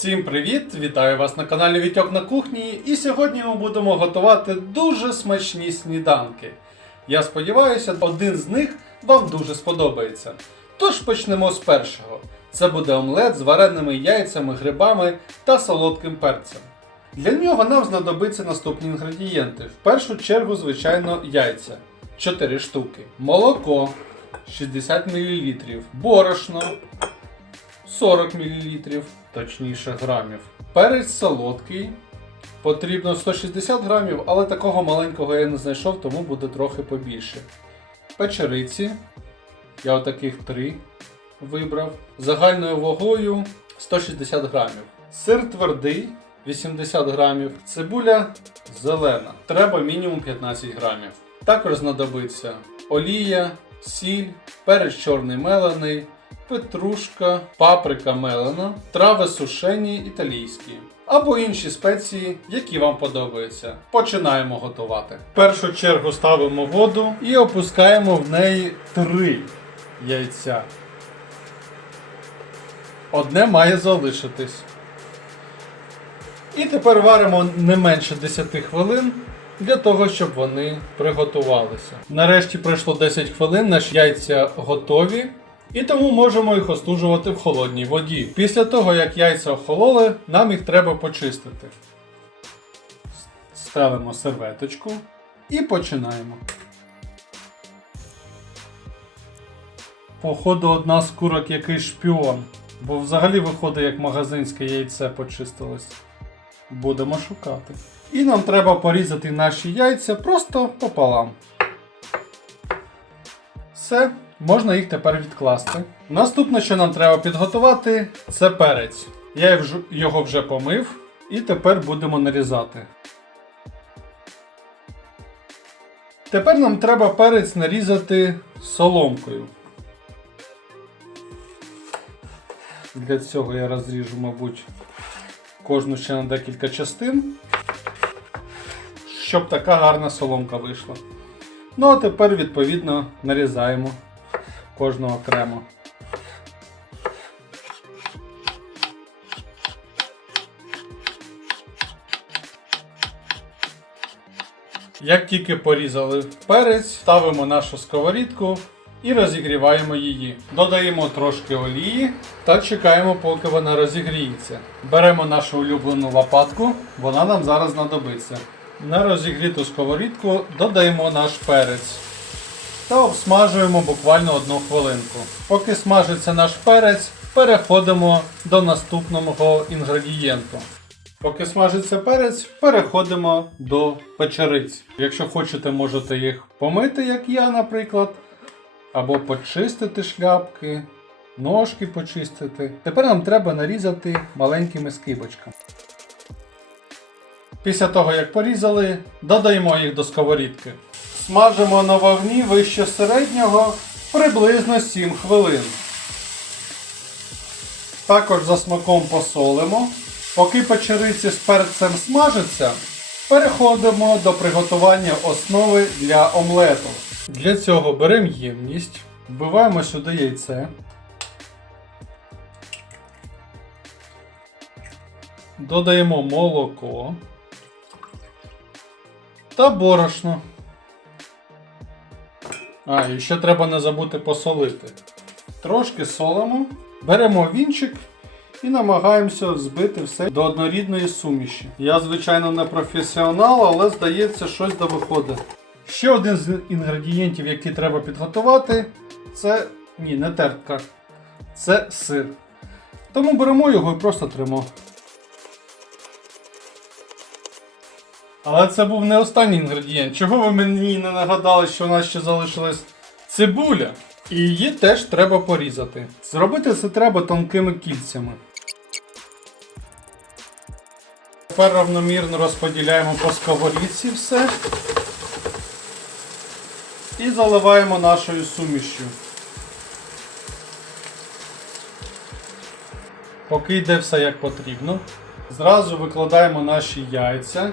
Всім привіт! Вітаю вас на каналі Вітьок на кухні. І сьогодні ми будемо готувати дуже смачні сніданки. Я сподіваюся, один з них вам дуже сподобається. Тож почнемо з першого. Це буде омлет з вареними яйцями, грибами та солодким перцем. Для нього нам знадобиться наступні інгредієнти. В першу чергу, звичайно, яйця 4 штуки, молоко 60 мл, борошно 40 мл, точніше грамів. Перець солодкий. Потрібно 160 грамів, але такого маленького я не знайшов, тому буде трохи побільше. Печериці. Я отаких 3 вибрав. Загальною вагою 160 грамів. Сир твердий 80 грамів. Цибуля зелена. Треба мінімум 15 грамів. Також знадобиться олія, сіль, перець чорний мелений, петрушка, паприка мелена, трави сушені італійські. Або інші спеції, які вам подобаються. Починаємо готувати. В першу чергу ставимо воду і опускаємо в неї три яйця. Одне має залишитись. І тепер варимо не менше 10 хвилин для того, щоб вони приготувалися. Нарешті пройшло 10 хвилин, наші яйця готові. І тому можемо їх остужувати в холодній воді. Після того, як яйця охололи, нам їх треба почистити. Ставимо серветочку і починаємо. Походу, одна з курок якийсь шпіон. Бо взагалі виходить, як магазинське яйце почистилось. Будемо шукати. І нам треба порізати наші яйця просто пополам. Все, можна їх тепер відкласти. Наступне, що нам треба підготувати, це перець. Я його вже помив і тепер будемо нарізати. Тепер нам треба перець нарізати соломкою. Для цього я розріжу, мабуть, кожну ще на декілька частин, щоб така гарна соломка вийшла. Ну а тепер, відповідно, нарізаємо кожного окремо. Як тільки порізали перець, ставимо нашу сковорідку і розігріваємо її. Додаємо трошки олії та чекаємо, поки вона розігріється. Беремо нашу улюблену лопатку, вона нам зараз знадобиться. На розігріту сковорідку додаємо наш перець та обсмажуємо буквально одну хвилинку. Поки смажиться наш перець, переходимо до наступного інгредієнту. Поки смажиться перець, переходимо до печериць. Якщо хочете, можете їх помити, як я, наприклад, або почистити шляпки, ножки почистити. Тепер нам треба нарізати маленькими скибочками. Після того, як порізали, додаємо їх до сковорідки. Смажимо на вогні вище середнього приблизно 7 хвилин. Також за смаком посолимо. Поки печериці з перцем смажаться, переходимо до приготування основи для омлету. Для цього беремо ємність, вбиваємо сюди яйце. Додаємо молоко та борошно. А, і ще треба не забути посолити. Трошки солимо, беремо вінчик і намагаємося збити все до однорідної суміші. Я, звичайно, не професіонал, але здається, щось да виходить. Ще один з інгредієнтів, який треба підготувати, це ні, не тертка. Це сир. Тому беремо його і просто тримо. Але це був не останній інгредієнт. Чого ви мені не нагадали, що у нас ще залишилась цибуля? І її теж треба порізати. Зробити це треба тонкими кільцями. Тепер равномірно розподіляємо по сковорідці все. І заливаємо нашою сумішю. Поки йде все як потрібно. Зразу викладаємо наші яйця.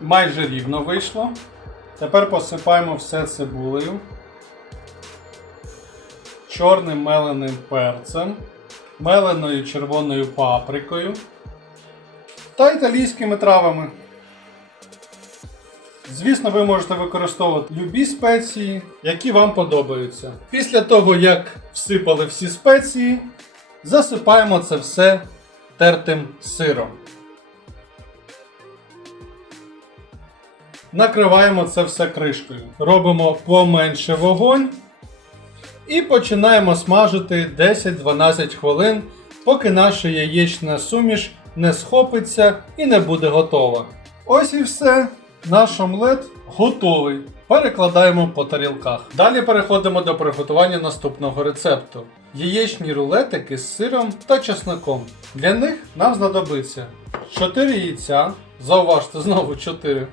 Майже рівно вийшло. Тепер посипаємо все цибулею, чорним меленим перцем меленою червоною паприкою та італійськими травами. Звісно, ви можете використовувати любі спеції, які вам подобаються. Після того, як всипали всі спеції, засипаємо це все тертим сиром. Накриваємо це все кришкою. Робимо поменше вогонь і починаємо смажити 10-12 хвилин, поки наша яєчна суміш не схопиться і не буде готова. Ось і все. Наш омлет готовий. Перекладаємо по тарілках. Далі переходимо до приготування наступного рецепту: яєчні рулетики з сиром та чесноком. Для них нам знадобиться 4 яйця, зауважте знову 4,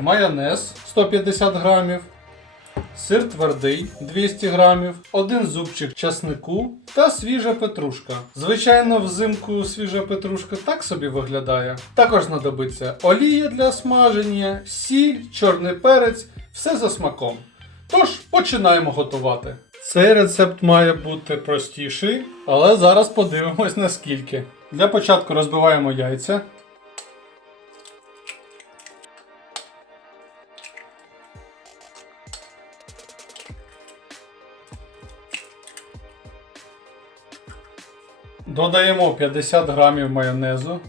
майонез 150 грамів, сир твердий 200 грамів, один зубчик часнику та свіжа петрушка. Звичайно, взимку свіжа петрушка так собі виглядає. Також знадобиться олія для смаження, сіль, чорний перець, все за смаком. Тож починаємо готувати. Цей рецепт має бути простіший, але зараз подивимось наскільки. Для початку розбиваємо яйця. Додаємо 50 грамів майонезу.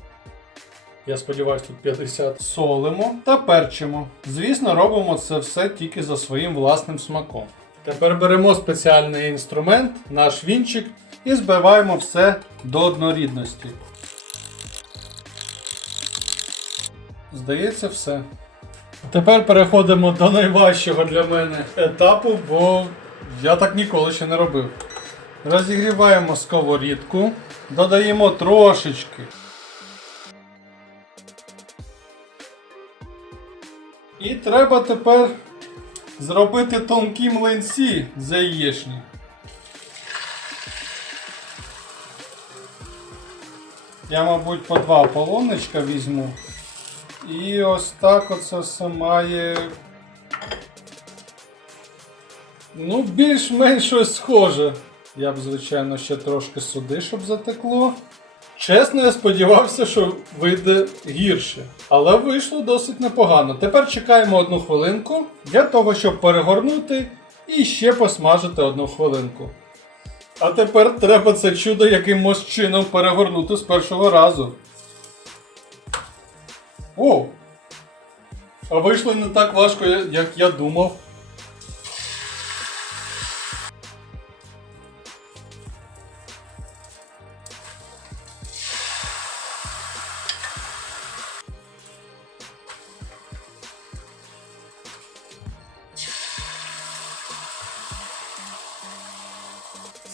Я сподіваюся, тут 50. Солимо та перчимо. Звісно, робимо це все тільки за своїм власним смаком. Тепер беремо спеціальний інструмент, наш вінчик, і збиваємо все до однорідності. Здається, все. Тепер переходимо до найважчого для мене етапу, бо я так ніколи ще не робив. Розігріваємо сковорідку, додаємо трошечки. І треба тепер зробити тонкі млинці з яєчні. Я, мабуть, по два полонечка візьму. І ось так оце все має. Ну, більш-менш щось схоже. Я б, звичайно, ще трошки сюди, щоб затекло. Чесно, я сподівався, що вийде гірше. Але вийшло досить непогано. Тепер чекаємо одну хвилинку для того, щоб перегорнути і ще посмажити одну хвилинку. А тепер треба це чудо якимось чином перегорнути з першого разу. О! А вийшло не так важко, як я думав.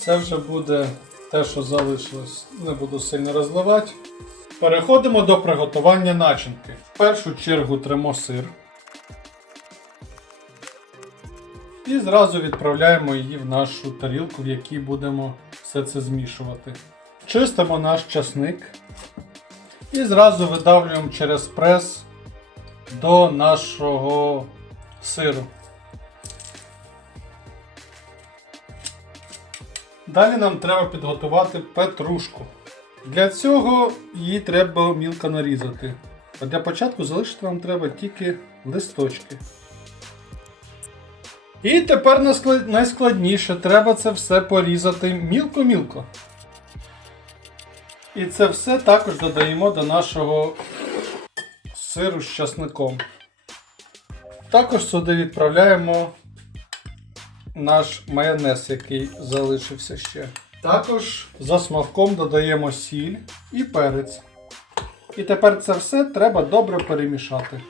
Це вже буде те, що залишилось. Не буду сильно розливати. Переходимо до приготування начинки. В першу чергу тремо сир. І зразу відправляємо її в нашу тарілку, в якій будемо все це змішувати. Чистимо наш часник і зразу видавлюємо через прес до нашого сиру. Далі нам треба підготувати петрушку. Для цього її треба мілко нарізати. А для початку залишити нам треба тільки листочки. І тепер найскладніше треба це все порізати мілко-мілко. І це все також додаємо до нашого сиру з часником. Також сюди відправляємо наш майонез, який залишився ще. Також за смаком додаємо сіль і перець. І тепер це все треба добре перемішати.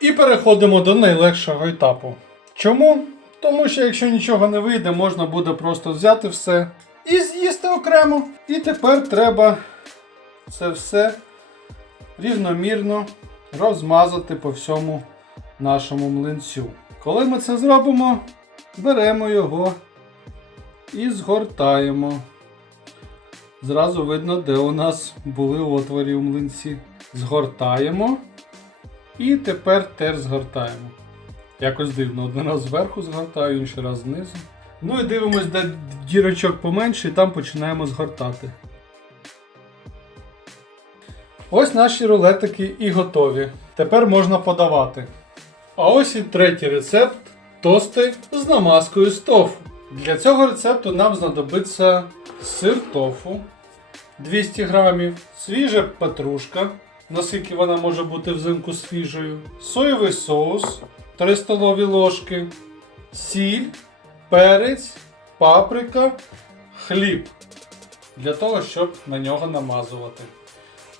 І переходимо до найлегшого етапу. Чому? Тому що якщо нічого не вийде, можна буде просто взяти все і з'їсти окремо. І тепер треба це все рівномірно розмазати по всьому нашому млинцю. Коли ми це зробимо, беремо його і згортаємо. Зразу видно, де у нас були отворі у млинці. Згортаємо. І тепер теж згортаємо. Якось дивно. Один раз зверху згортаю, інший раз знизу. Ну і дивимось, де дірочок поменше, і там починаємо згортати. Ось наші рулетики і готові. Тепер можна подавати. А ось і третій рецепт тости з намазкою з тофу. Для цього рецепту нам знадобиться сир тофу 200 грамів, свіжа петрушка, наскільки вона може бути взимку свіжою, соєвий соус 3 столові ложки, сіль, перець, паприка, хліб для того, щоб на нього намазувати.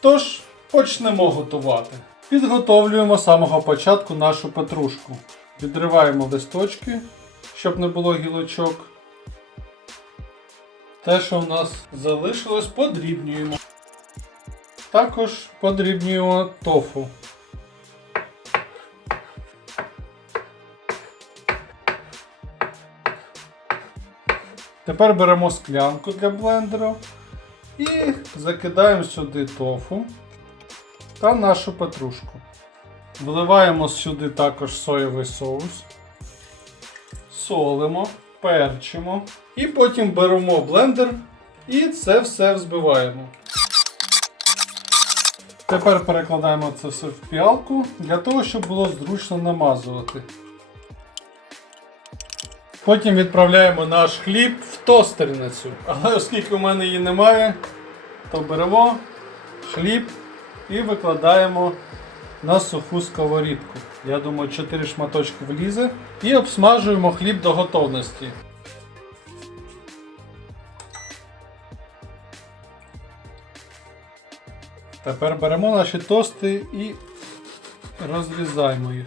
Тож, почнемо готувати. Підготовлюємо з самого початку нашу петрушку. Відриваємо листочки, щоб не було гілочок. Те, що в нас залишилось, подрібнюємо. Також подрібнюємо тофу. Тепер беремо склянку для блендера і закидаємо сюди тофу та нашу петрушку. Вливаємо сюди також соєвий соус, солимо, перчимо і потім беремо блендер і це все взбиваємо. Тепер перекладаємо це все в піалку для того, щоб було зручно намазувати. Потім відправляємо наш хліб в тостерницю. Але оскільки у мене її немає, то беремо хліб і викладаємо на суху сковорідку. Я думаю, 4 шматочки влізе. І обсмажуємо хліб до готовності. Тепер беремо наші тости і розрізаємо їх.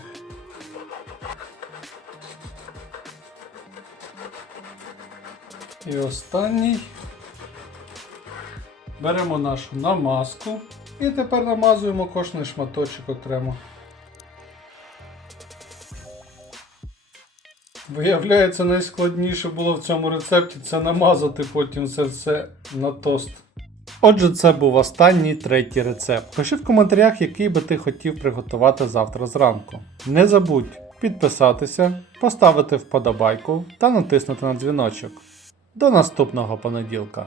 І останній. Беремо нашу намазку і тепер намазуємо кожний шматочок окремо. Виявляється, найскладніше було в цьому рецепті це намазати потім це все на тост. Отже, це був останній третій рецепт. Пиши в коментарях, який би ти хотів приготувати завтра зранку. Не забудь підписатися, поставити вподобайку та натиснути на дзвіночок. До наступного понеділка.